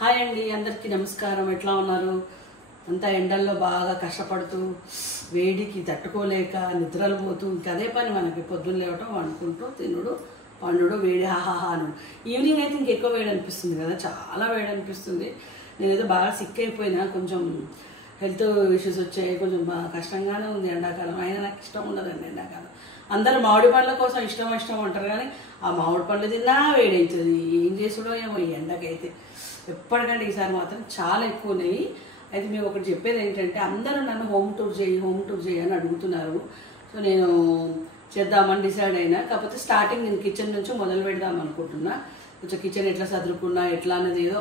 Hi అండి, అందరికీ నమస్కారం. ఎట్లా ఉన్నారు? అంతా ఎండల్లో బాగా కష్టపడుతూ వేడికి తట్టుకోలేక నిద్రలు పోతూ ఇంకా అదే పని మనకి. పొద్దున్న లేవటం, వండుకుంటూ తినుడు, పండుడు, వేడి హాహాహా అను. ఈవినింగ్ అయితే ఇంకెక్కువ వేడి అనిపిస్తుంది కదా, చాలా వేడి అనిపిస్తుంది. నేనైతే బాగా సిక్ అయిపోయినా, కొంచెం హెల్త్ ఇష్యూస్ వచ్చాయి, కొంచెం కష్టంగానే ఉంది ఎండాకాలం. అయినా నాకు ఇష్టం ఉండదండి ఎండాకాలం. అందరూ మామిడి పండ్ల కోసం ఇష్టం అంటారు, కానీ ఆ మామిడి పండ్లు తిన్నా వేడి అవుతుంది. ఏం చేసుడో ఏమో ఈ ఎండకైతే. ఎప్పటికంటే ఈసారి మాత్రం చాలా ఎక్కువ ఉన్నాయి. అయితే మేము ఒకటి చెప్పేది ఏంటంటే, అందరూ నన్ను హోమ్ టూర్ చేయి అని అడుగుతున్నారు. సో నేను చేద్దామని డిసైడ్ అయినా. కాకపోతే స్టార్టింగ్ నేను కిచెన్ నుంచి మొదలు పెడదాం అనుకుంటున్నా. కొంచెం కిచెన్ ఎట్లా చదువుకున్నా ఎట్లా అనేది ఏదో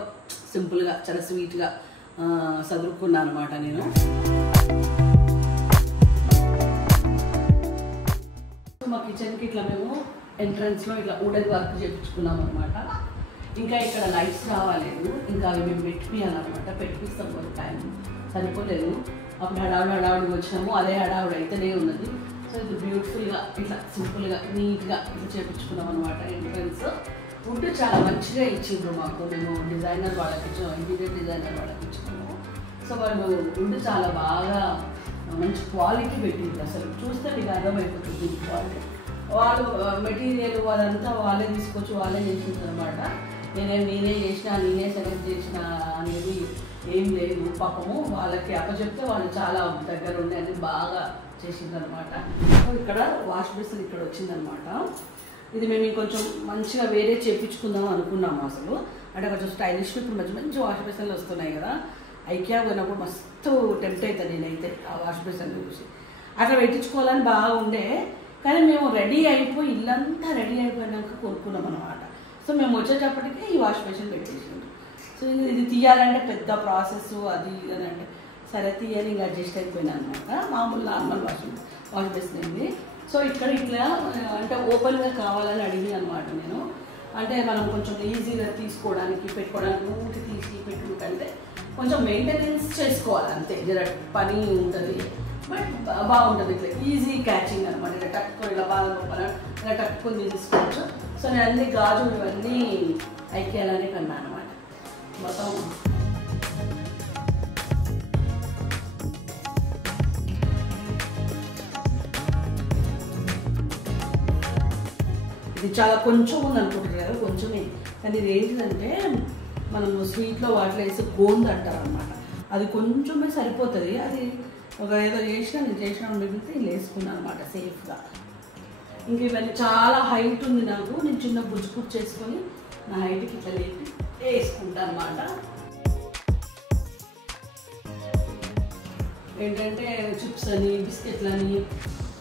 సింపుల్గా చాలా స్వీట్గా చదువుకున్నా అనమాట నేను. మా కిచెన్కి ఇట్లా మేము ఎంట్రన్స్లో ఇట్లా వుడెన్ వర్క్ చేయించుకున్నాం అనమాట. ఇంకా ఇక్కడ లైట్స్ రావాలేదు, ఇంకా అవి మేము పెట్టిపియాలన్నమాట. పెట్టిపిస్తాం, కొంచెం టైం సరిపోలేదు. అప్పుడు హడావుడి వచ్చినాము, అదే హడావుడి అయితేనే ఉన్నది. సో ఇది బ్యూటిఫుల్గా ఇట్లా సింపుల్గా నీట్గా ఇట్లా చేయించుకున్నాం అనమాట. ఎంట్రన్స్ వుడ్ చాలా మంచిగా ఇచ్చిండ్రు మాకు. మేము డిజైనర్ వాళ్ళకి ఇచ్చాము, ఇంటీరియర్ డిజైనర్ వాళ్ళకి ఇచ్చాము. సో వాళ్ళు వుడ్ చాలా బాగా మంచి క్వాలిటీ పెట్టిండ్రు. అసలు చూస్తే మీకు అర్థమైపోతుంది దీని క్వాలిటీ. వాళ్ళు మెటీరియల్ అదంతా వాళ్ళే తీసుకొచ్చి వాళ్ళే చేసిండ్రు అనమాట. నేనే చేసినా, నేనే సెలెక్ట్ చేసిన అనేది ఏం లేదు. పాపము వాళ్ళకి అప్పచెప్తే వాళ్ళు చాలా దగ్గర ఉండి అని బాగా చేసిందనమాట. సో ఇక్కడ వాష్ బేసిన్ ఇక్కడ వచ్చిందనమాట. ఇది మేము ఇంకొంచెం మంచిగా వేరే చేయించుకుందాం అనుకున్నాము అసలు. అంటే కొంచెం స్టైలిష్ ఇప్పుడు మంచి వాష్ బేసిన్లు వస్తున్నాయి కదా. ఐకియా పోయినప్పుడు మస్తు టెంప్ట్ అవుతుంది నేనైతే ఆ వాష్ బేసిన్ చూసి. అట్లా పెట్టించుకోవాలని బాగుండే, కానీ మేము రెడీ అయిపోయి ఇల్లంతా రెడీ అయిపోయినాక కొనుక్కున్నాం అనమాట. సో మేము వచ్చేటప్పటికి ఈ వాష్ బేసిన్ పెట్టేసిండు. సో ఇది తీయాలంటే పెద్ద ప్రాసెస్ అది అని అంటే సరే తీయని ఇంకా అడ్జస్ట్ అయిపోయినా అనమాట. మామూలు నార్మల్ వాష్ బేసిన్ ఉంది. సో ఇక్కడ ఇట్లా అంటే ఓపెన్గా కావాలని అడిగి అనమాట నేను. అంటే మనం కొంచెం ఈజీగా తీసుకోవడానికి పెట్టుకోవడానికి ఊరికి తీసి పెట్టుకుంటే కొంచెం మెయింటెనెన్స్ చేసుకోవాలి అంతే. జర పని ఉంటుంది, బట్ బాగుంటుంది. ఇట్లా ఈజీ క్యాచింగ్ అనమాట. ఇలా టక్కుని ఇలా బాగా గొప్పలా ఇలా టక్కుని తీసుకోవచ్చు. సో నేను అన్ని గాజులు ఇవన్నీ ఐకియాలనే కన్నా అనమాట. మొత్తం ఇది చాలా కొంచెం ఉంది అనుకుంటారు కదా, కొంచెమే. కానీ ఇది ఏంటిదంటే మనము స్వీట్లో వాటిలో వేసి గోంద అంటారు అనమాట. అది కొంచెమే సరిపోతుంది. అది ఒక ఏదో నేను చేసిన మిగిలితే ఇలా వేసుకున్నాను అనమాట సేఫ్గా. ఇంక ఇవన్నీ చాలా హైట్ ఉంది నాకు. నేను చిన్న బుజ్జు చేసుకొని నా హైట్కి ఇట్లా లేపి వేసుకుంటాను అనమాట. ఏంటంటే చిప్స్ అని బిస్కెట్లని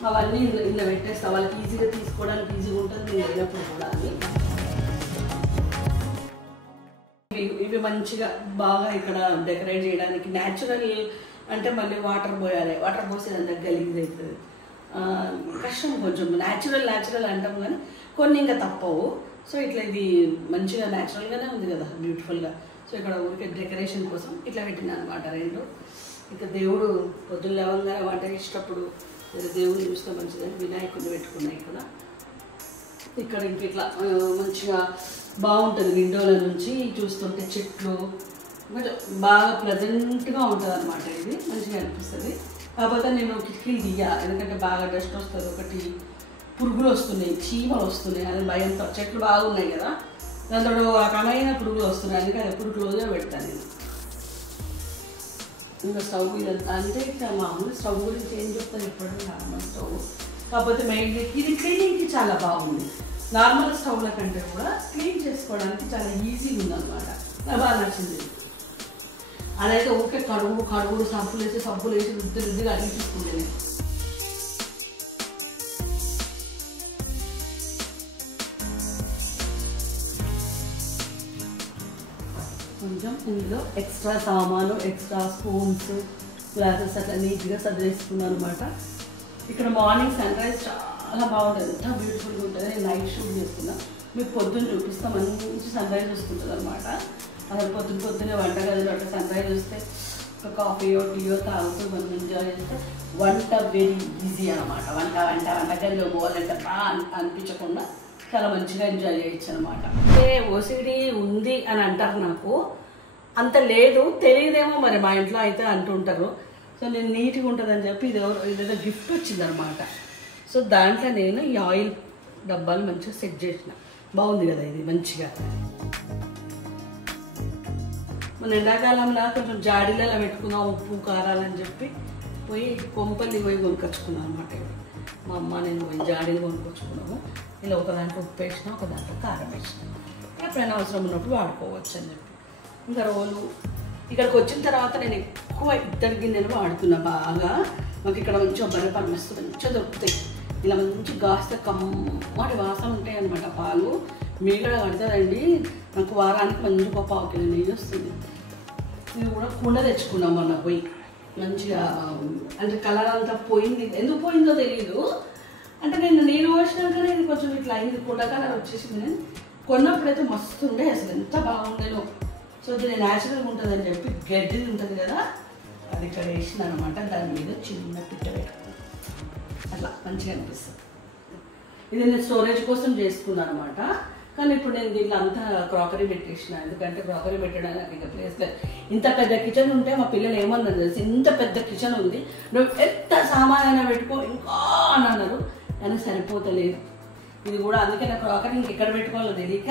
అవన్నీ ఇలా పెట్టేస్తా. వాళ్ళకి ఈజీగా తీసుకోవడానికి ఈజీగా ఉంటుంది నేను వెళ్ళినప్పుడు కూడా. అని ఇవి మంచిగా బాగా ఇక్కడ డెకరేట్ చేయడానికి. న్యాచురల్ అంటే మళ్ళీ వాటర్ పోయాలి, వాటర్ పోసేదంతా గలీజ్ అవుతుంది, కష్టం. కొంచెం న్యాచురల్ అంటాం కానీ కొన్ని ఇంకా తప్పవు. సో ఇట్లా ఇది మంచిగా న్యాచురల్గానే ఉంది కదా, బ్యూటిఫుల్గా. సో ఇక్కడ ఊరికే డెకరేషన్ కోసం ఇట్లా పెట్టినా అనమాట రెండు. ఇంకా దేవుడు పొద్దున్న లేవంగానే వంట చేసేటప్పుడు దేవుడిని చూస్తే మంచిదని వినాయకుడిని పెట్టుకున్నాయి ఇక్కడ. ఇంక ఇట్లా మంచిగా బాగుంటుంది. విండోల నుంచి చూస్తుంటే చెట్లు కొంచెం బాగా ప్లెజెంట్గా ఉంటుంది అనమాట. ఇది మంచిగా అనిపిస్తుంది. కాకపోతే నేను కిటికీలు తీయ, ఎందుకంటే బాగా డస్ట్ వస్తుంది. ఒకటి పురుగులు వస్తున్నాయి, చీమలు వస్తున్నాయి, అది భయంతో. చెట్లు బాగున్నాయి కదా, దాంతో రకమైన పురుగులు వస్తున్నాయి. అందుకే అది ఎప్పుడు క్లోజ్గా పెడతాను నేను. ఇంకా స్టవ్ ఇదంతా అంటే ఇట్లా మామూలు స్టవ్ గురించి ఏం చెప్తాను ఎప్పుడు, నార్మల్ స్టవ్. కాకపోతే మెయిన్ ఇది క్లీనింగ్కి చాలా బాగుంది. నార్మల్ స్టవ్ల కంటే కూడా క్లీన్ చేసుకోవడానికి చాలా ఈజీగా ఉందన్నమాట. నాకు బాగా నచ్చింది. అదైతే ఓకే కడుగుడు సబ్బులు వేసి రుద్దిగా అడిగి తీసుకుంటే కొంచెం ఇందులో ఎక్స్ట్రా సామాను, ఎక్స్ట్రా స్పూన్స్, గ్లాసెస్ అట్లా నీట్గా సర్దేసుకున్నాను అనమాట. ఇక్కడ మార్నింగ్ సన్ రైజ్ చాలా బాగుంటుంది, ఎంత బ్యూటిఫుల్గా ఉంటుంది. నేను నైట్ షూట్ చేస్తున్నా, మీకు పొద్దున్న చూపిస్తా. మంచి సన్ రైజ్ వస్తుంటుంది అనమాట. అసలు పొద్దున్నే వంటగదిలో అట్లా సన్ రైజ్ వస్తే ఒక కాఫీయో టీయో తాగుతూ మనం ఎంజాయ్ చేస్తే వంట వెరీ ఈజీ అనమాట. వంటగదిలో పోవాలంటే బాగా అనిపించకుండా చాలా మంచిగా ఎంజాయ్ చేయొచ్చు అనమాట. అంటే ఓసిడి ఉంది అని అంటారు నాకు. అంత లేదు, తెలియదేమో మరి మా ఇంట్లో అయితే అంటుంటారు. సో నేను నీట్గా ఉంటుందని చెప్పి ఇదేదో గిఫ్ట్ వచ్చిందనమాట. సో దాంట్లో నేను ఈ ఆయిల్ డబ్బాలు మంచిగా సెట్ చేసిన. బాగుంది కదా ఇది మంచిగా. మన ఎండాకాలంలో కొంచెం జాడీలలో పెట్టుకున్నాం ఉప్పు కారాలని చెప్పి పోయి కొంపల్లి పోయి కొనుక్కొచ్చుకున్నాం అనమాట. మా అమ్మ నేను పోయి జాడీలు కొనుక్కొచ్చుకున్నాము. ఇలా ఒక దాంట్లో ఉప్పు వేసిన, ఒక దాంట్లో కారం వేసిన. ఎప్పుడైనా అవసరం ఉన్నప్పుడు వాడుకోవచ్చు అని చెప్పి. ఇంకా రోలు ఇక్కడికి వచ్చిన తర్వాత నేను ఎక్కువ ఇత్తడి గిన్నెలు వాడుతున్నా బాగా. మాకు ఇక్కడ మంచిగా బర్రెపాలు మస్తు మంచిగా దొరుకుతాయి. ఇలా మంచి గాస్తే కమ్మటి వాసన ఉంటాయి అనమాట. పాలు మీగడ కడతారండి. నాకు వారానికి మంచిగా 1/4 కిలో నెయ్యి వస్తుంది. ఇది కూడా కుండ తెచ్చుకున్నాం మొన్న పోయి. మంచిగా అంటే కలర్ అంతా పోయింది, ఎందుకు పోయిందో తెలియదు. అంటే నేను నీళ్ళు పోసినాకనే ఇది కొంచెం ఇట్లా అయింది, కుండ కలర్ వచ్చేసింది. నేను కొన్నప్పుడైతే మస్తు ఉండే, అసలు ఎంత బాగుండేనో. సో ఇది న్యాచురల్గా ఉంటుందని చెప్పి గడ్డి ఉంటుంది కదా, అది ఇక్కడ వేసిన అనమాట. దాని మీద చిన్న పిట్ట పెట్టుకున్నాను, అట్లా మంచిగా అనిపిస్తుంది. ఇది నేను స్టోరేజ్ కోసం చేసుకున్నాను అనమాట. కానీ ఇప్పుడు నేను దీంట్లో అంతా క్రాకరీ పెట్టేసిన, ఎందుకంటే క్రాకరీ పెట్టడానికి నాకు ఇంకా ప్లేస్ లేదు. ఇంత పెద్ద కిచెన్ ఉంటే మా పిల్లలు ఏమన్నారు తెలిసి, ఇంత పెద్ద కిచెన్ ఉంది, నువ్వు ఎంత సామాన్ పెట్టుకో ఇంకా అని అన్నారు. కానీ సరిపోతలేదు ఇది కూడా. అందుకే నాకు క్రాకరీ ఇంకెక్కడ పెట్టుకోవాలో తెలియక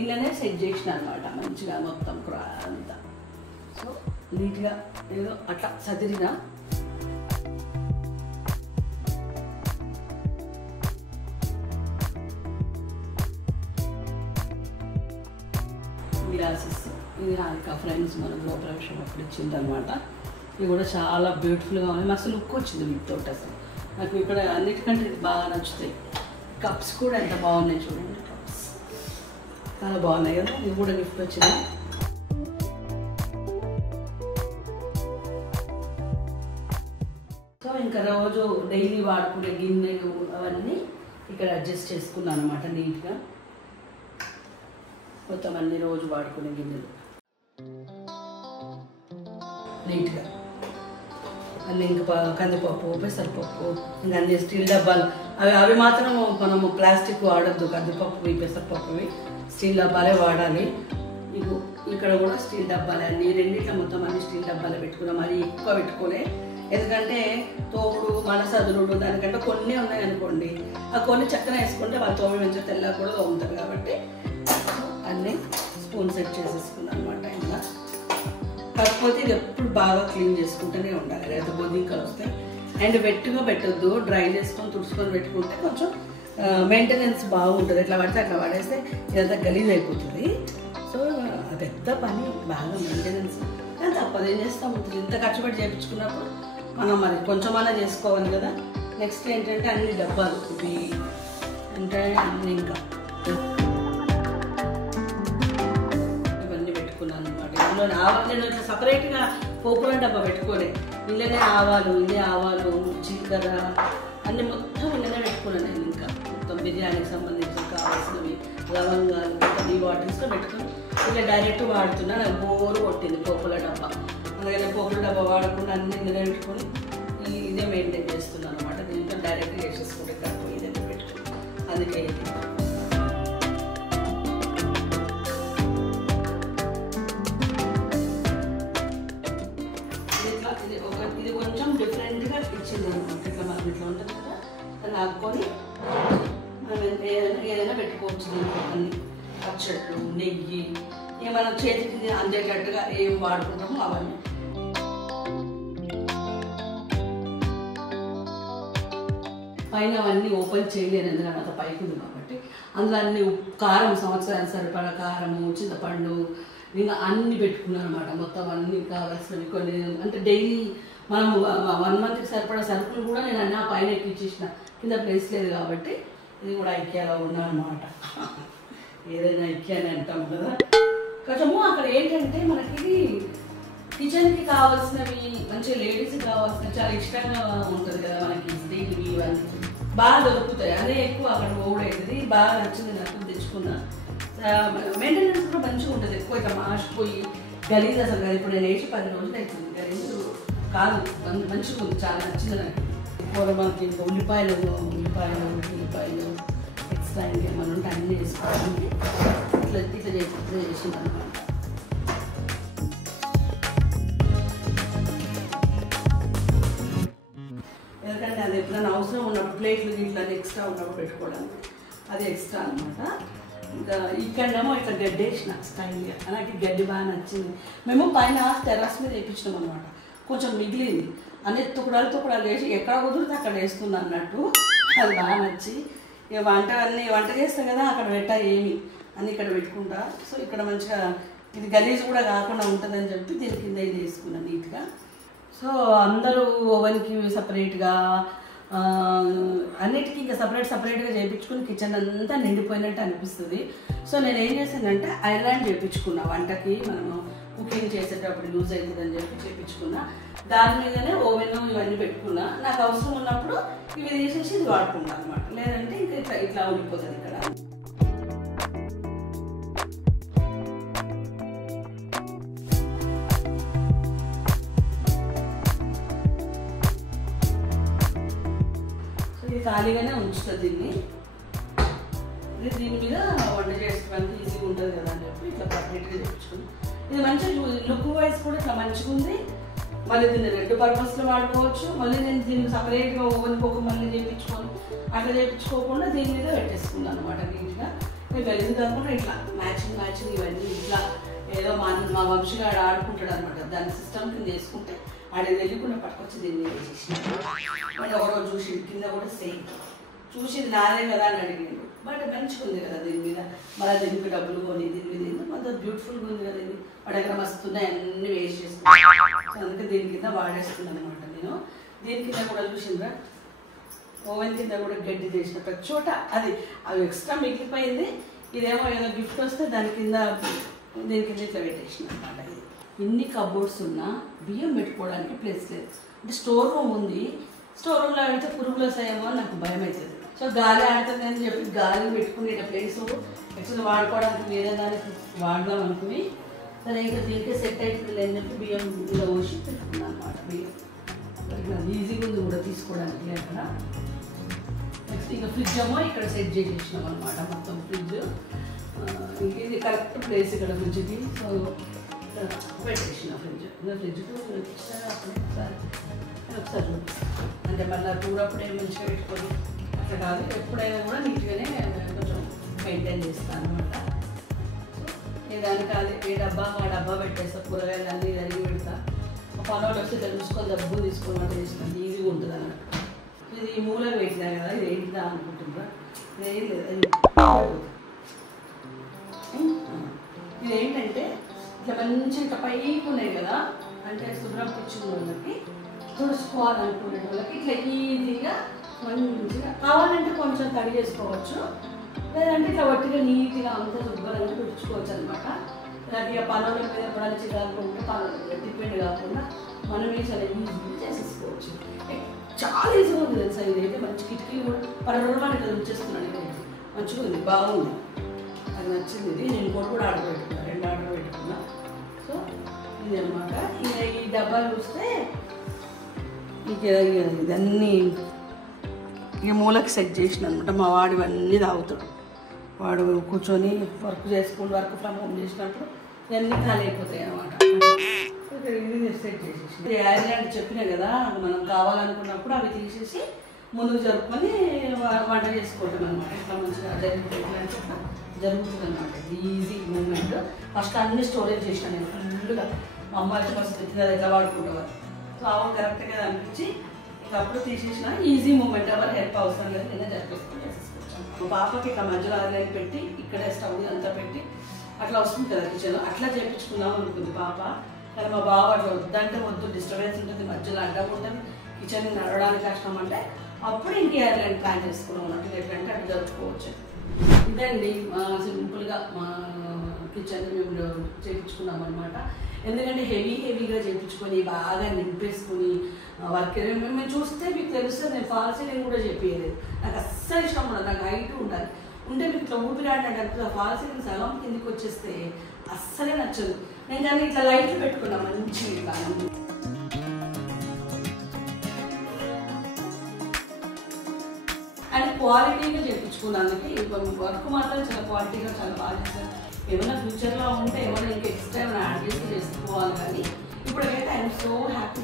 ఇళ్ళనే సెట్ చేసిన అనమాట మంచిగా మొత్తం అంతా. సో నీట్గా ఏదో అట్లా సదిరిన. గ్లాసెస్ ఇది హారిక ఫ్రెండ్స్ మనం గృహప్రవేశం అప్పుడు ఇచ్చింది అనమాట. ఇది కూడా చాలా బ్యూటిఫుల్గా ఉంది, మస్తు లుక్ వచ్చింది వీటితో. అసలు నాకు ఇక్కడ అన్నిటికంటే ఇది బాగా నచ్చుతాయి. కప్స్ కూడా ఎంత బాగున్నాయి చూడండి, కప్స్ చాలా బాగున్నాయి కదా. ఇది కూడా గిఫ్ట్ వచ్చింది. సో ఇంకా రోజు డైలీ వాడుకునే గిన్నెలు అవన్నీ ఇక్కడ అడ్జస్ట్ చేసుకున్నాను అనమాట నీట్గా. మొత్తం అన్ని రోజు వాడుకునే గిన్నెలు నీట్గా అన్నీ. ఇంకా కందిపప్పు, పెసరపప్పు, ఇంకా అన్ని స్టీల్ డబ్బాలు అవి మాత్రం మనము ప్లాస్టిక్ వాడద్దు. కందిపప్పు, పెసరపప్పువి స్టీల్ డబ్బాలే వాడాలి. ఇక్కడ కూడా స్టీల్ డబ్బాలే అన్ని, రెండిట్లో మొత్తం అన్ని స్టీల్ డబ్బాలే పెట్టుకున్నాం. మరి ఎక్కువ పెట్టుకోలే, ఎందుకంటే తోపుడు మనసదురుడు దానికంటే కొన్ని ఉన్నాయి అనుకోండి, ఆ కొన్ని చక్కన వేసుకుంటే వాళ్ళు తోమి మంచిగా తెల్లగా కూడా తోముతారు. కాబట్టి అన్నీ స్పూన్ సెట్ చేసేసుకున్నాను అనమాట. ఇంకా కాకపోతే ఇది ఎప్పుడు బాగా క్లీన్ చేసుకుంటూనే ఉండాలి, లేదా బొద్దింకలు వస్తాయి. అండ్ వెట్టుగా పెట్టద్దు, డ్రై చేసుకొని తుడుచుకొని పెట్టుకుంటే కొంచెం మెయింటెనెన్స్ బాగుంటుంది. ఎట్లా పడితే అట్లా పడేస్తే ఇదంతా గలీజ్ అయిపోతుంది. సో పెద్ద పని, బాగా మెయింటెనెన్స్. కానీ తప్పదు, ఏం చేస్తాం, ఇంత ఖర్చు పెట్టి చేయించుకున్నప్పుడు మనం మరి కొంచెమన్నా చేసుకోవాలి కదా. నెక్స్ట్ ఏంటంటే అన్ని డబ్బాలు ఇవి అంటే అన్ని ఇంకా ఇవన్నీ పెట్టుకున్నాను అనమాట. ఇందులో ఆవాలు నేను ఇట్లా సపరేట్గా పోపుల డబ్బా పెట్టుకోలే. ఇళ్ళనే ఆవాలు, ఇదే ఆవాలు, జీలకర్ర అన్ని మొత్తం ఇళ్ళనే పెట్టుకున్నాను నేను. ఇంకా మొత్తం బిర్యానీకి సంబంధించి కావాల్సినవి లవంగాలు మొత్తం ఈ బాటిల్స్లో పెట్టుకుని ఇట్లా డైరెక్ట్ వాడుతున్నా. నాకు బోరు కొట్టింది పోపుల డబ్బా, అందుకని పోపుల డబ్బా వాడకుండా అన్ని ఇళ్ళనే పెట్టుకొని ఇదే మెయింటైన్ చేస్తున్నాను అనమాట. దీంట్లో డైరెక్ట్గా వేసేసుకుంటే కరెక్ట్ ఇదే పెట్టుకుని, అందుకే ఇది ఇది కొంచెం డిఫరెంట్గా ఇచ్చింది అనమాట. ఇట్లా మనం ఇట్లా ఉంటుంది కదా, దాన్ని ఆపుకొని మనం ఏదైనా పెట్టుకోవచ్చు. దీంట్లో అన్ని పచ్చళ్ళు, నెయ్యి, మనం చేతికి అందేటట్టుగా ఏం వాడుకుంటామో అవన్నీ. పైన అవన్నీ ఓపెన్ చేయలేను, ఎందుకంటే అంత పైకి ఉంది కాబట్టి. అందులో అన్ని కారం, సంవత్సరానికి సరిపడా కారము, చింతపండు, ఇంకా అన్ని పెట్టుకున్నాను అనమాట. మొత్తం అన్ని కావాల్సినవి కొన్ని, అంటే డైలీ మనం 1 మంత్కి సరిపడా సరుకులు కూడా నేను అన్నీ పైన ఎక్కించేసిన. కింద ప్లేస్ లేదు కాబట్టి ఇది కూడా ఐక్యాలో ఉన్నానమాట. ఏదైనా ఐక్యాని అంటాం కదా. కొంచెము అక్కడ ఏంటంటే మనకి కిచెన్కి కావాల్సినవి, మంచిగా లేడీస్కి కావాల్సినవి చాలా ఇష్టంగా ఉంటుంది కదా మనకి. స్టీల్వి ఇవన్నీ బాగా దొరుకుతాయి, అదే ఎక్కువ అక్కడ ఓడైతుంది. బాగా నచ్చింది నాకు, తెచ్చుకున్నా. మెయింటెనెన్స్ కూడా మంచిగా ఉంటుంది. ఎక్కువ ఇట్లా మాసిపోయి గలీజ్ అసలు కాదు. ఇప్పుడు నేను వేసి 10 రోజులు అవుతుంది, గలీజ్ కాదు, మంచిగా ఉంది, చాలా నచ్చింది నాకు. ఎక్కువ మనకి ఉల్లిపాయలు ఎక్స్ట్రా ఇంకేమన్నా ఉంటే అన్నీ వేసుకోవడానికి ఇట్లా చేసింది అనమాట. ఎక్స్ట్రా ఉన్నప్పుడు పెట్టుకోవడానికి అది ఎక్స్ట్రా అనమాట. ఇంకా ఇక్కడేమో ఇట్లా గడ్డి వేసిన స్టైల్గా, నాకు గడ్డి బాగా నచ్చింది. మేము పైన టెర్రస్ మీద వేయించినాం అనమాట, కొంచెం మిగిలింది అన్ని తుకుడాలు వేసి ఎక్కడ కుదిరితే అక్కడ వేస్తుంది అన్నట్టు. అది బాగా నచ్చి ఇక వంట చేస్తాం కదా అక్కడ పెట్టా ఏమి అన్నీ ఇక్కడ పెట్టుకుంటా. సో ఇక్కడ మంచిగా ఇది గలీజ్ కూడా కాకుండా ఉంటుందని చెప్పి దీని కింద ఇది వేసుకున్నాను నీట్గా. సో అందరూ ఓవెన్కి సపరేట్గా అన్నిటికీ ఇంకా సపరేట్గా చేయించుకుని కిచెన్ అంతా నిండిపోయినట్టు అనిపిస్తుంది. సో నేను ఏం చేశానంటే ఐలాండ్ చేయించుకున్నా, వంటకి మనము కుకింగ్ చేసేటప్పుడు యూజ్ అవుతుందని చెప్పి చేయించుకున్నా. దాని మీదనే ఓవెన్ ఇవన్నీ పెట్టుకున్నా. నాకు అవసరం ఉన్నప్పుడు ఇవి తీసేసి ఇది వాడుకుంటాను అనమాట, లేదంటే ఇంకా ఇట్లా ఉండిపోతుంది ఇక్కడ. సో ఇది ఖాళీగానే ఉంచుతుంది దీన్ని, దీని మీద వంట చేసుకోవడానికి ఈజీగా ఉంటుంది కదా అని చెప్పి ఇట్లా పర్ఫెక్ట్గా చేయించుకున్నాను. ఇది మంచిగా లుక్ వైజ్ కూడా ఇట్లా మంచిగా ఉంది. మళ్ళీ దీన్ని 2 పర్పస్లో వాడుకోవచ్చు. మళ్ళీ నేను దీన్ని సపరేట్గా ఓవెన్కి ఒక మళ్ళీ చేయించుకొని అట్లా చేయించుకోకుండా దీని మీద పెట్టేసుకున్నాను అనమాట నీట్గా. నేను వెళ్ళిన తర్వాత ఇట్లా మ్యాచింగ్ ఇవన్నీ ఇట్లా ఏదో మా వంశీగా ఆడుకుంటాడు అనమాట, దాని సిస్టమ్ కింద వేసుకుంటే ఆడే వెళ్ళకుండా పట్టుకొచ్చి దీన్ని వేసేసి మళ్ళీ ఒకరోజు చూసి కింద కూడా సేమ్ చూసి ఇది నాదే కదా అని అడిగాడు. బట్ మంచిగా ఉంది కదా దీని మీద, మళ్ళీ దీనికి డబ్బులు కొని దీని మీద ఎందుకు మొత్తం బ్యూటిఫుల్గా ఉంది కదా ఇది. వాడి దగ్గర మస్తున్నాయి అన్నీ వేస్ట్ చేసుకున్నాను, అందుకే దీని కింద వాడేస్తున్నాను అనమాట నేను. దీని కింద కూడా చూసిండ్రా ఓవెన్ కింద కూడా గడ్డి చేసిన ప్రతి చోట అది ఎక్స్ట్రా మిగిలిపోయింది. ఇదేమో ఏదో గిఫ్ట్ వస్తే దీని కింద ఇట్లా పెట్టేసిన అనమాట. ఇది ఇన్ని కబోర్డ్స్ ఉన్నా బియ్యం పెట్టుకోవడానికి ప్లేస్ లేదు. అంటే స్టోర్ రూమ్ ఉంది, స్టోర్ రూమ్లో పెడితే పురుగులు వస్తాయేమో అని నాకు భయం అవుతుంది. సో గాలి ఆడుతుంది అని చెప్పి గాలి పెట్టుకునే ప్లేస్ యాక్చువల్లీ వాడుకోవడానికి వేరే దానికి వాడదాం అనుకుని సరే ఇంకా దీనికే సెట్ అవుతుంది అని చెప్పి బియ్యం ఇలా పోసి పెట్టుకున్నాను అనమాట. బియ్యం ఈజీగా ఉంది కూడా తీసుకోవడానికి లేకుండా. నెక్స్ట్ ఇక ఫ్రిడ్జ్ ఏమో ఇక్కడ సెట్ చేసేసినాం అనమాట, మొత్తం ఫ్రిడ్జ్. ఇది కరెక్ట్ ప్లేస్ ఇక్కడ ఫ్రిడ్జ్కి. సో పెట్టేసిన ఫ్రిడ్జ్కి ఒకసారి చూపిస్తాను. అంటే మళ్ళీ చూడప్పుడే మంచిగా పెట్టుకొని అట్లా కాదు, ఎప్పుడైనా కూడా నీట్గానే కొంచెం మెయింటైన్ చేస్తాను అనమాట. సో దానికి అది ఏ డబ్బా ఆ డబ్బా పెట్టేస్తా, కూరగాయలు అన్నీ జరిగి పెడతా. పనులు వస్తే తెలుసుకొని డబ్బు తీసుకొని వంట చేసుకుంటే ఈజీగా ఉంటుంది అన్నట్టు. ఇది ఈ మూల పెట్టినా కదా, ఇది ఏంటిదా అనుకుంటుందా, ఇదేం లేదు. ఇది ఏంటంటే ఇట్లా మంచిగా ఇట్లా పైకి ఉన్నాయి కదా, అంటే శుభ్రం పిచ్చిన వాళ్ళకి తుడుచుకోవాలనుకునే వాళ్ళకి ఇట్లా ఈజీగా మంచిగా కావాలంటే కొంచెం తడి చేసుకోవచ్చు, లేదంటే ఇట్లా వట్టిగా నీట్గా అంతా శుభ్రంగా తుడుచుకోవచ్చు అనమాట. ఇలాంటి పనుల మీద ఎప్పుడైనా చిరాకుంటే పనులు డిపెండ్ కాకుండా మనమే చాలా ఈజీగా చేసేసుకోవచ్చు. చాలా ఈజీగా ఉంది తెలుసా. ఇదైతే మంచి కిటికీలు కూడా పర్వాలని ఇట్లా ఉంచేస్తున్నాను. ఇది మంచిగా ఉంది, బాగుంది, అది నచ్చింది. ఇది నేను కూడా ఆర్డర్ పెట్టుకున్నా, 2 ఆర్డర్ పెట్టుకున్నా. సో ఇది అనమాట. ఈ డబ్బా చూస్తే ఇక ఇదన్నీ ఇక మూలకి సెట్ చేసిన అనమాట. మా వాడు ఇవన్నీ తాగుతాడు, వాడు కూర్చొని వర్క్ చేసుకుని వర్క్ ఫ్రమ్ హోమ్ చేసినప్పుడు ఇవన్నీ ఖాళీ అయిపోతాయి అనమాట. ఇది సెట్ చేసేసి ఐలాండ్ చెప్పినా కదా, మనం కావాలనుకున్నప్పుడు అవి తీసేసి ముందుకు జరుపుకొని వంట చేసుకోవటం అనమాట. ఇట్లా మంచిగా జరుగుతుంది అనమాట. Easy moment. ఫస్ట్ అన్ని స్టోరేజ్ చేసినా నేను ఫుల్గా. మా అమ్మ అయితే ఫస్ట్ తెచ్చింది అది ఎట్లా వాడుకుంటారు. సో అవును కరెక్ట్గా అనిపించి ఇక అప్పుడు తీసేసిన ఈజీ మూమెంట్. ఎవరు హెల్ప్ అవసరం లేదు, నేనే జరిపేసుకొని చేసేసుకొచ్చాను. మా పాపకి ఇట్లా మధ్యలో ఐలాండ్ పెట్టి ఇక్కడే స్టవ్ అంతా పెట్టి అట్లా వస్తుంది కదా కిచెన్, అట్లా చేయించుకుందాం అనుకుంది పాప. కానీ మా బావ అట్లా వద్దంటే వద్దు, డిస్టర్బెన్స్ ఉంటుంది, మధ్యలో అడ్డం ఉంటుంది, కిచెన్ నడవడానికి కష్టం అంటే అప్పుడు ఇంక ఐలాండ్ ప్లాన్ చేసుకున్నాం అన్నట్టు. ఎట్లంటే అట్లా జరుపుకోవచ్చు. ఇదండి సింపుల్గా మా కిచెన్ మేము చేయించుకున్నాం అనమాట. ఎందుకంటే హెవీగా చేయించుకొని బాగా నింపేసుకొని వర్క్ మేము చూస్తే మీకు తెలుస్తుంది. నేను ఫాల్ సీలింగ్ కూడా చెప్పేది నాకు అస్సలు ఇష్టం ఉండదు. నాకు హైట్ ఉండాలి, ఉంటే మీకు ఇట్లా ఊపిరాడినట్టు ఫాల్ సీలింగ్ సగం కిందికి వచ్చేస్తే అస్సలే నచ్చదు. నేను కానీ ఇట్లా లైట్లు పెట్టుకున్నా మంచి ఇట్లా అండ్ క్వాలిటీగా చేయించుకున్నాను. వర్క్ మాత్రం చాలా క్వాలిటీగా చాలా బాగా చేస్తారు. ఏమైనా ఫ్యూచర్లో ఉంటే ఏమైనా ఇంకా ఎక్స్ట్రా ఏమైనా యాడ్ చేసి చేసుకోవాలి. కానీ ఇప్పుడైతే ఐఎమ్ సో హ్యాపీ